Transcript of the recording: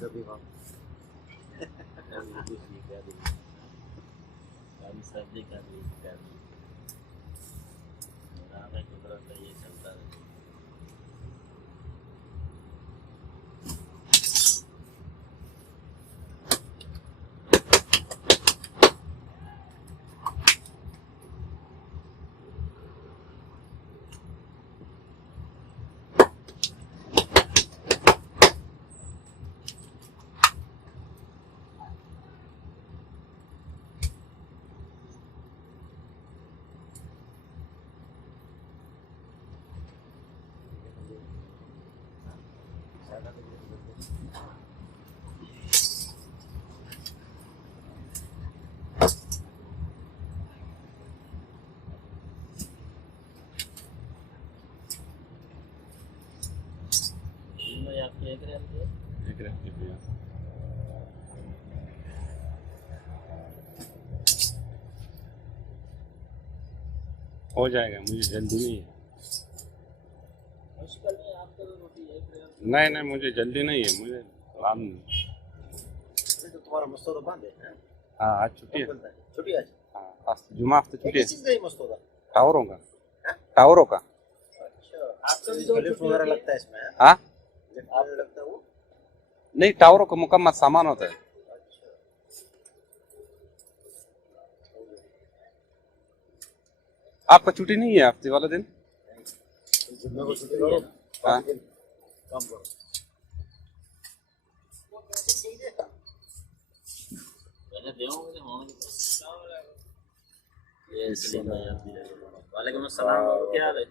कभी हम सब्जी का भी कुदरत का ये चलता है। एक रहती है हो जाएगा, मुझे जल्दी नहीं है। मुश्किल नहीं आपको रोटी नहीं नहीं, मुझे जल्दी नहीं है, मुझे काम नहीं। तो तुम्हारा मस्तोदा बंद है? हाँ आज छुट्टी है। छुट्टी आज? हाँ आज जुमा हफ्ते छुट्टी है। किस चीज़ का ये मस्तोदा? टावरों का। टावरों का। अच्छा, आपका भी तो लिफ्ट वगैरह लगता है इसमें? हाँ लिफ्ट वगैरह लगता है वो? नहीं, टावरों का मुकम्मल सामान होता है। आपका छुट्टी नहीं है हफ्ते वाला दिन? हाँ वालेकुम अस्सलाम, क्या हाल है?